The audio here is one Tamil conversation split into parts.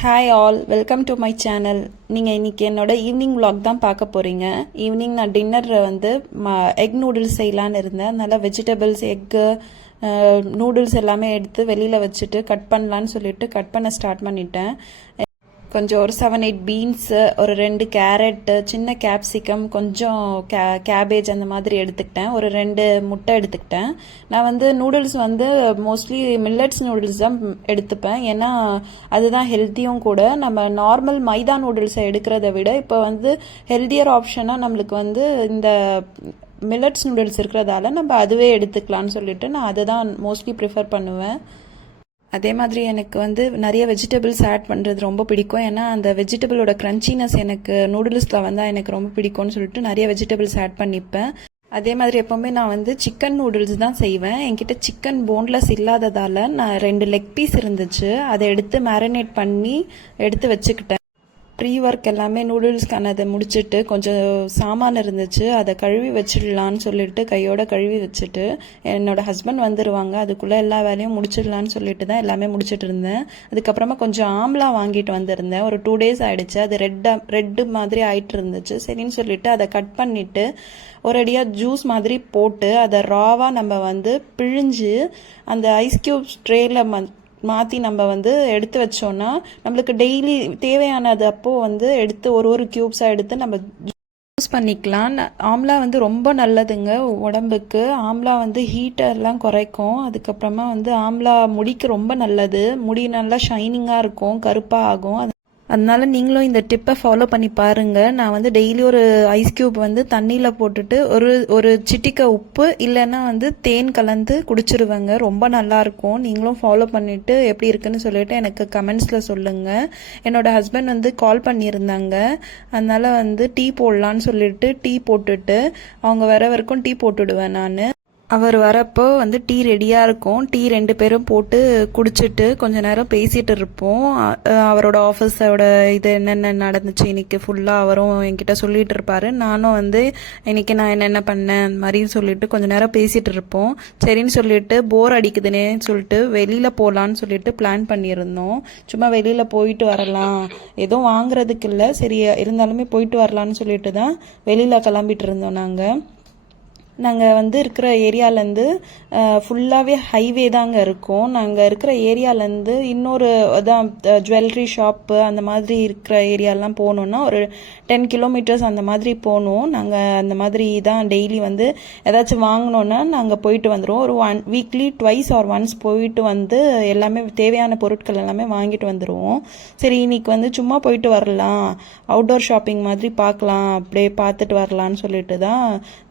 Hi all, welcome to my channel. நீங்கள் இன்றைக்கி என்னோட ஈவினிங் vlog தான் பார்க்க போகிறீங்க. ஈவினிங் நான் டின்னரில் வந்து எக் நூடுல்ஸ் செய்யலான்னு இருந்தேன். நல்லா வெஜிடபிள்ஸ், எக்கு, நூடுல்ஸ் எல்லாமே எடுத்து வெளியில் வச்சுட்டு கட் பண்ணலான்னு சொல்லிட்டு கட் பண்ண ஸ்டார்ட் பண்ணிட்டேன். கொஞ்சம் ஒரு 7-8 பீன்ஸு, ஒரு 2 கேரட்டு, சின்ன கேப்சிகம், கொஞ்சம் கேபேஜ் அந்த மாதிரி எடுத்துக்கிட்டேன். ஒரு 2 முட்டை எடுத்துக்கிட்டேன். நான் வந்து நூடுல்ஸ் வந்து மோஸ்ட்லி மில்லட்ஸ் நூடுல்ஸ் தான் எடுத்துப்பேன். ஏன்னா அதுதான் ஹெல்த்தியும் கூட. நம்ம நார்மல் மைதா நூடுல்ஸை எடுக்கிறத விட இப்போ வந்து ஹெல்த்தியர் ஆப்ஷனாக நம்மளுக்கு வந்து இந்த மில்லட்ஸ் நூடுல்ஸ் இருக்கிறதால நம்ம அதுவே எடுத்துக்கலான்னு சொல்லிட்டு நான் அதை தான் மோஸ்ட்லி ப்ரிஃபர் பண்ணுவேன். அதே மாதிரி எனக்கு வந்து நிறைய வெஜிடபிள்ஸ் ஆட் பண்ணுறது ரொம்ப பிடிக்கும். ஏன்னா அந்த வெஜிடபிளோட க்ரன்ச்சினஸ் எனக்கு நூடுல்ஸில் வந்தால் எனக்கு ரொம்ப பிடிக்கும்னு சொல்லிட்டு நிறைய வெஜிடபிள்ஸ் ஆட் பண்ணிப்பேன். அதே மாதிரி எப்போவுமே நான் வந்து சிக்கன் நூடுல்ஸ் தான் செய்வேன். என்கிட்ட சிக்கன் போன்லெஸ் இல்லாததால் நான் 2 லெக் பீஸ் இருந்துச்சு, அதை எடுத்து மேரினேட் பண்ணி எடுத்து வச்சுக்கிட்டேன். ப்ரீ ஒர்க் எல்லாமே நூடுல்ஸ்க்கானதை முடிச்சுட்டு கொஞ்சம் சாமான் இருந்துச்சு, அதை கழுவி வச்சிடலான்னு சொல்லிட்டு கையோட கழுவி வச்சுட்டு என்னோட ஹஸ்பண்ட் வந்துடுவாங்க, அதுக்குள்ளே எல்லா வேலையும் முடிச்சிடலான்னு சொல்லிட்டு தான் எல்லாமே முடிச்சுட்டு இருந்தேன். அதுக்கப்புறமா கொஞ்சம் ஆம்லா வாங்கிட்டு வந்திருந்தேன். ஒரு 2 days ஆகிடுச்சு. அது ரெட்டு மாதிரி ஆகிட்டு இருந்துச்சு. சரின்னு சொல்லிட்டு அதை கட் பண்ணிவிட்டு ஒரேடியாக ஜூஸ் மாதிரி போட்டு அதை ராவாக நம்ம வந்து பிழிஞ்சு அந்த ஐஸ் க்யூப்ஸ் ட்ரேயில் மாற்றி நம்ம வந்து எடுத்து வச்சோன்னா நம்மளுக்கு டெய்லி தேவையானது அப்போது வந்து எடுத்து ஒரு க்யூப்ஸாக எடுத்து நம்ம யூஸ் பண்ணிக்கலாம். ஆம்லா வந்து ரொம்ப நல்லதுங்க உடம்புக்கு. ஆம்லா வந்து ஹீட்டெல்லாம் குறைக்கும். அதுக்கப்புறமா வந்து ஆம்லா முடிக்கு ரொம்ப நல்லது. முடி நல்லா ஷைனிங்காக இருக்கும், கருப்பாக ஆகும். அதனால நீங்களும் இந்த டிப்பை ஃபாலோ பண்ணி பாருங்கள். நான் வந்து டெய்லி ஒரு ஐஸ் க்யூப் வந்து தண்ணியில் போட்டுட்டு ஒரு சிட்டிக்கை உப்பு இல்லைன்னா வந்து தேன் கலந்து குடிச்சிருவேங்க. ரொம்ப நல்லாயிருக்கும். நீங்களும் ஃபாலோ பண்ணிவிட்டு எப்படி இருக்குன்னு சொல்லிட்டு எனக்கு கமெண்ட்ஸில் சொல்லுங்கள். என்னோட ஹஸ்பண்ட் வந்து கால் பண்ணியிருந்தாங்க, அதனால் வந்து டீ போடலான்னு சொல்லிட்டு டீ போட்டுட்டு அவங்க வர வரைக்கும் டீ போட்டுடுவேன் நான். அவர் வரப்போ வந்து டீ ரெடியாக இருக்கும். டீ 2 பேரும் போட்டு குடிச்சிட்டு கொஞ்ச நேரம் பேசிகிட்டு இருப்போம். அவரோட ஆஃபீஸோட இது என்னென்ன நடந்துச்சு இன்னைக்கு ஃபுல்லாக அவரும் என்கிட்ட சொல்லிகிட்டு இருப்பார். நானும் வந்து இன்னைக்கு நான் என்னென்ன பண்ணேன் அந்த மாதிரின்னு சொல்லிட்டு கொஞ்ச நேரம் பேசிகிட்டு இருப்போம். சரின்னு சொல்லிட்டு போர் அடிக்குதுன்னே சொல்லிட்டு வெளியில் போகலான்னு சொல்லிட்டு பிளான் பண்ணியிருந்தோம். சும்மா வெளியில் போயிட்டு வரலாம், எதுவும் வாங்குறதுக்கு இல்லை, சரி இருந்தாலுமே போயிட்டு வரலான்னு சொல்லிட்டு தான் வெளியில் கிளம்பிட்டு இருந்தோம். நாங்கள் வந்து இருக்கிற ஏரியாலேருந்து ஃபுல்லாகவே ஹைவே தாங்க இருக்கும். நாங்கள் இருக்கிற ஏரியாலேருந்து இன்னொரு அதான் ஜுவல்லரி ஷாப்பு அந்த மாதிரி இருக்கிற ஏரியாலாம் போகணுன்னா ஒரு 10 kilometers அந்த மாதிரி போகணும். நாங்கள் அந்த மாதிரி தான் டெய்லி வந்து ஏதாச்சும் வாங்கினோன்னா நாங்கள் போயிட்டு வந்துடுவோம். ஒரு வீக்லி ட்வைஸ் ஆர் ஒன்ஸ் போயிட்டு வந்து எல்லாமே தேவையான பொருட்கள் எல்லாமே வாங்கிட்டு வந்துடுவோம். சரி இன்னைக்கு வந்து சும்மா போயிட்டு வரலாம், அவுட்டோர் ஷாப்பிங் மாதிரி பார்க்கலாம், அப்படியே பார்த்துட்டு வரலான்னு சொல்லிட்டு தான்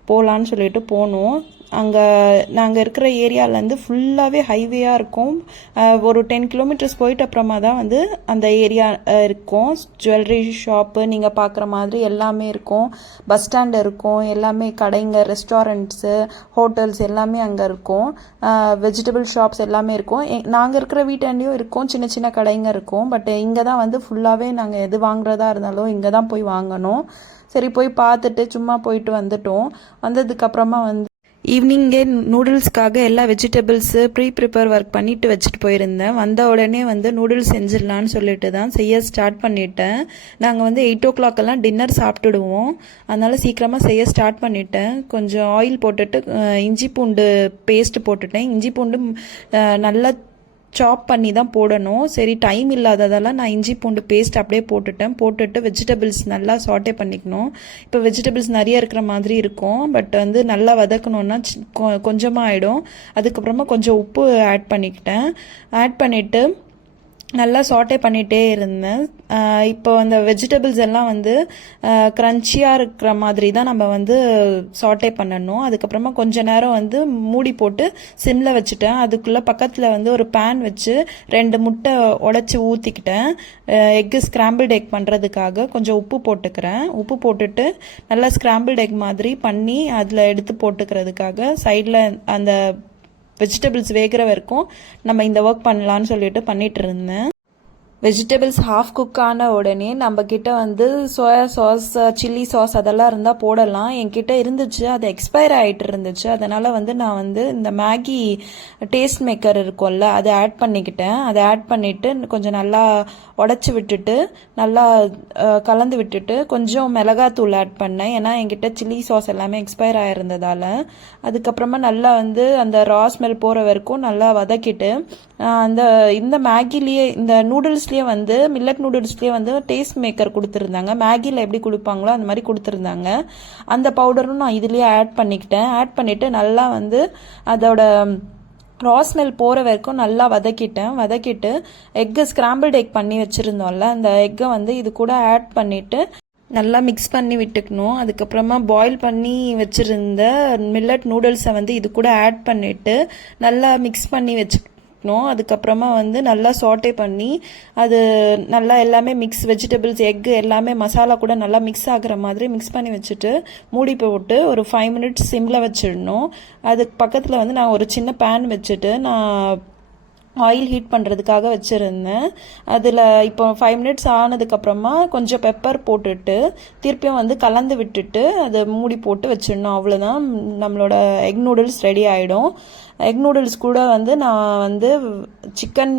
போகலான்னு சொல்லிட்டு போனோம். அங்கே நாங்கள் இருக்கிற ஏரியாவிலேருந்து ஃபுல்லாகவே ஹைவேயாக இருக்கும். ஒரு 10 kilometers போயிட்டு அப்புறமா தான் வந்து அந்த ஏரியா இருக்கும். ஜுவல்லரி ஷாப்பு நீங்கள் பார்க்குற மாதிரி எல்லாமே இருக்கும். பஸ் ஸ்டாண்ட் இருக்கும், எல்லாமே கடைங்க, ரெஸ்டாரண்ட்ஸு, ஹோட்டல்ஸ் எல்லாமே அங்கே இருக்கும். வெஜிடபிள் ஷாப்ஸ் எல்லாமே இருக்கும். நாங்கள் இருக்கிற வீட்டாண்டையும் இருக்கும், சின்ன சின்ன கடைங்க இருக்கும். பட் இங்கே தான் வந்து ஃபுல்லாகவே நாங்கள் எது வாங்குறதா இருந்தாலும் இங்கே தான் போய் வாங்கணும். சரி போய் பார்த்துட்டு சும்மா போயிட்டு வந்துட்டோம். வந்ததுக்கப்புறமா வந்து ஈவினிங்கே நூடுல்ஸ்க்காக எல்லா வெஜிடபிள்ஸு ப்ரிப்பேர் ஒர்க் பண்ணிட்டு வச்சுட்டு போயிருந்தேன். வந்த உடனே வந்து நூடுல்ஸ் செஞ்சிடலான்னு சொல்லிட்டு தான் செய்ய ஸ்டார்ட் பண்ணிட்டேன். நாங்கள் வந்து 8 o'clock எல்லாம் டின்னர் சாப்பிட்டுடுவோம், அதனால் சீக்கிரமாக செய்ய ஸ்டார்ட் பண்ணிட்டேன். கொஞ்சம் ஆயில் போட்டுட்டு இஞ்சி பூண்டு பேஸ்ட் போட்டுட்டேன். இஞ்சி பூண்டு நல்லா சாப் பண்ணி தான் போடணும். சரி டைம் இல்லாததால் நான் இஞ்சி பூண்டு பேஸ்ட் அப்படியே போட்டுட்டு வெஜிடபிள்ஸ் நல்லா சாட்டே பண்ணிக்கணும். இப்போ வெஜிடபிள்ஸ் நிறைய இருக்கிற மாதிரி இருக்கும், பட் வந்து நல்லா வதக்கணுன்னா கொஞ்சமாக ஆகிடும். அதுக்கப்புறமா கொஞ்சம் உப்பு ஆட் பண்ணிவிட்டு நல்லா சாட்டே பண்ணிகிட்டே இருந்தேன். இப்போ அந்த வெஜிடபிள்ஸ் எல்லாம் வந்து க்ரன்ச்சியாக இருக்கிற மாதிரி தான் நம்ம வந்து சாட்டே பண்ணணும். அதுக்கப்புறமா கொஞ்ச நேரம் வந்து மூடி போட்டு சிம்மில் வச்சுட்டேன். அதுக்குள்ளே பக்கத்தில் வந்து ஒரு பேன் வச்சு 2 முட்டை உடச்சி ஊற்றிக்கிட்டேன். எக்கு ஸ்க்ராம்பிள்டு எக் பண்ணுறதுக்காக கொஞ்சம் உப்பு போட்டுக்கிறேன். உப்பு போட்டுட்டு நல்லா ஸ்க்ராம்பிள்டு எக் மாதிரி பண்ணி அதில் எடுத்து போட்டுக்கிறதுக்காக சைடில் அந்த வெஜிடபிள்ஸ் வேகிற வரைக்கும் நம்ம இந்த ஒர்க் பண்ணலான்னு சொல்லிட்டு பண்ணிட்டு இருந்தேன். வெஜிடபிள்ஸ் ஹாஃப் குக் ஆன உடனே நம்ம கிட்ட வந்து சோயா சாஸ், சில்லி சாஸ் அதெல்லாம் இருந்தால் போடலாம். என்கிட்ட இருந்துச்சு, அது எக்ஸ்பயர் ஆகிட்டு இருந்துச்சு. அதனால் வந்து நான் வந்து இந்த மேகி டேஸ்ட் மேக்கர் இருக்கும்ல, அதை ஆட் பண்ணிக்கிட்டேன். அதை ஆட் பண்ணிவிட்டு கொஞ்சம் நல்லா உடச்சி விட்டுட்டு நல்லா கலந்து விட்டுட்டு கொஞ்சம் மிளகாத்தூள் ஆட் பண்ணேன். ஏன்னா என்கிட்ட சில்லி சாஸ் எல்லாமே எக்ஸ்பயர் ஆகிருந்ததால். அதுக்கப்புறமா நல்லா வந்து அந்த ரா ஸ்மெல் போகிற வரைக்கும் நல்லா வதக்கிட்டு இந்த மேகிலேயே இந்த நூடுல்ஸ்லேயே வந்து மில்லட் நூடுல்ஸ்லேயே வந்து டேஸ்ட் மேக்கர் கொடுத்துருந்தாங்க. மேகியில் எப்படி கொடுப்பாங்களோ அந்த மாதிரி கொடுத்துருந்தாங்க. அந்த பவுடரும் நான் இதுலேயே ஆட் பண்ணிக்கிட்டேன். ஆட் பண்ணிவிட்டு நல்லா வந்து அதோட ரா ஸ்மெல் போகிற வரைக்கும் நல்லா வதக்கிட்டு ஸ்கிராம்பிள்டு எக் பண்ணி வச்சுருந்தோம்ல, அந்த எக்கை வந்து இது கூட ஆட் பண்ணிவிட்டு நல்லா மிக்ஸ் பண்ணி விட்டுக்கணும். அதுக்கப்புறமா பாயில் பண்ணி வச்சுருந்த மில்லட் நூடுல்ஸை வந்து இது கூட ஆட் பண்ணிவிட்டு நல்லா மிக்ஸ் பண்ணி வச்சுக்கணும். அதுக்கப்புறமா வந்து நல்லா சாட்டே பண்ணி அது நல்லா எல்லாமே வெஜிடபிள்ஸ், எக்கு எல்லாமே மசாலா கூட நல்லா மிக்ஸ் ஆகிற மாதிரி மிக்ஸ் பண்ணி வச்சுட்டு மூடி போட்டு ஒரு 5 மினிட்ஸ் சிம்மில் வச்சிடணும். அதுக்கு பக்கத்தில் வந்து நான் ஒரு சின்ன பேன் வச்சுட்டு நான் ஆயில் ஹீட் பண்ணுறதுக்காக வச்சுருந்தேன். அதில் இப்போ 5 மினிட்ஸ் ஆனதுக்கப்புறமா கொஞ்சம் பெப்பர் போட்டுட்டு திருப்பியும் வந்து கலந்து விட்டுட்டு அதை மூடி போட்டு வச்சிடணும். அவ்வளோதான், நம்மளோட எக் நூடுல்ஸ் ரெடி ஆகிடும். எக் நூடுல்ஸ் கூட வந்து நான் வந்து சிக்கன்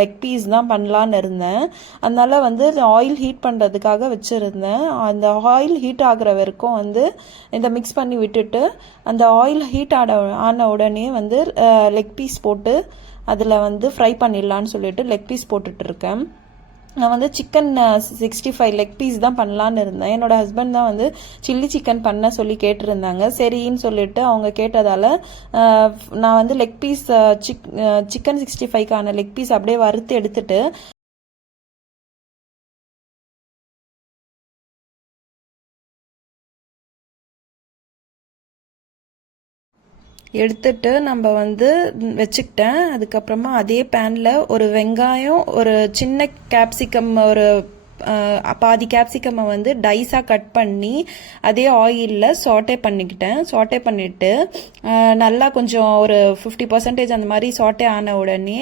லெக் பீஸ் தான் பண்ணலான்னு இருந்தேன். அதனால் வந்து ஆயில் ஹீட் பண்ணுறதுக்காக வச்சுருந்தேன். அந்த ஆயில் ஹீட் ஆகிற வரைக்கும் வந்து இதை மிக்ஸ் பண்ணி விட்டுட்டு அந்த ஆயில் ஹீட் ஆன உடனே வந்து லெக் பீஸ் போட்டு அதில் வந்து ஃப்ரை பண்ணிடலான்னு சொல்லிட்டு லெக் பீஸ் போட்டுட்ருக்கேன். நான் வந்து சிக்கன் 65 லெக் பீஸ் தான் பண்ணலான்னு இருந்தேன். என்னோடய ஹஸ்பண்ட் தான் வந்து சில்லி சிக்கன் பண்ண சொல்லி கேட்டிருந்தாங்க. சரின்னு சொல்லிட்டு அவங்க கேட்டதால் நான் வந்து லெக் பீஸ் சிக்கன் 65க்கான லெக் பீஸ் அப்படியே வறுத்து எடுத்துட்டு நம்ம வந்து வச்சுக்கிட்டேன். அதுக்கப்புறமா அதே பேனில் ஒரு வெங்காயம், ஒரு சின்ன கேப்சிகம், ஒரு பாதி கேப்சிகம்மை வந்து டைஸாக கட் பண்ணி அதே ஆயிலில் சாட்டே பண்ணிவிட்டு நல்லா கொஞ்சம் ஒரு 50% அந்த மாதிரி சாட்டே ஆன உடனே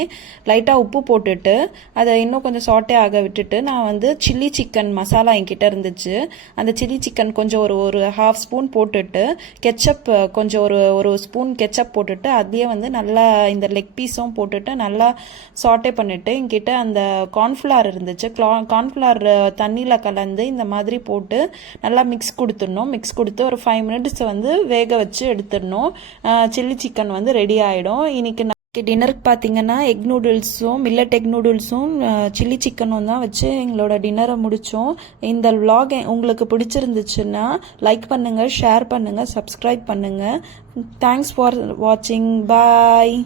லைட்டாக உப்பு போட்டுட்டு அதை இன்னும் கொஞ்சம் சாட்டே ஆக விட்டுட்டு நான் வந்து சில்லி சிக்கன் மசாலா என்கிட்ட இருந்துச்சு. அந்த சில்லி சிக்கன் கொஞ்சம் ஒரு 1/2 ஸ்பூன் போட்டுட்டு கெச்சப் கொஞ்சம் ஒரு ஸ்பூன் கெச்சப் போட்டுட்டு அதையே வந்து நல்லா இந்த லெக் பீஸும் போட்டுட்டு நல்லா சாட்டே பண்ணிவிட்டு என்கிட்ட அந்த கார்ன்ஃப்ளவர் இருந்துச்சு. கார்ன்ஃப்ளவர் தண்ணியில் கலந்து இந்த மாதிரி போட்டு நல்லா மிக்ஸ் கொடுத்து ஒரு 5 மினிட்ஸ் வந்து வேக வச்சு எடுத்துடணும். சில்லி சிக்கன் வந்து ரெடி ஆகிடும். இன்னைக்கு டின்னருக்கு பார்த்தீங்கன்னா எக் நூடுல்ஸும் மில்லட் எக் நூடுல்ஸும் சில்லி சிக்கனும் தான் வச்சு எங்களோட டின்னரை முடித்தோம். இந்த vlog உங்களுக்கு பிடிச்சிருந்துச்சுன்னா லைக் பண்ணுங்கள், ஷேர் பண்ணுங்கள், சப்ஸ்கிரைப் பண்ணுங்கள். தேங்க்ஸ் ஃபார் வாட்சிங். பாய்.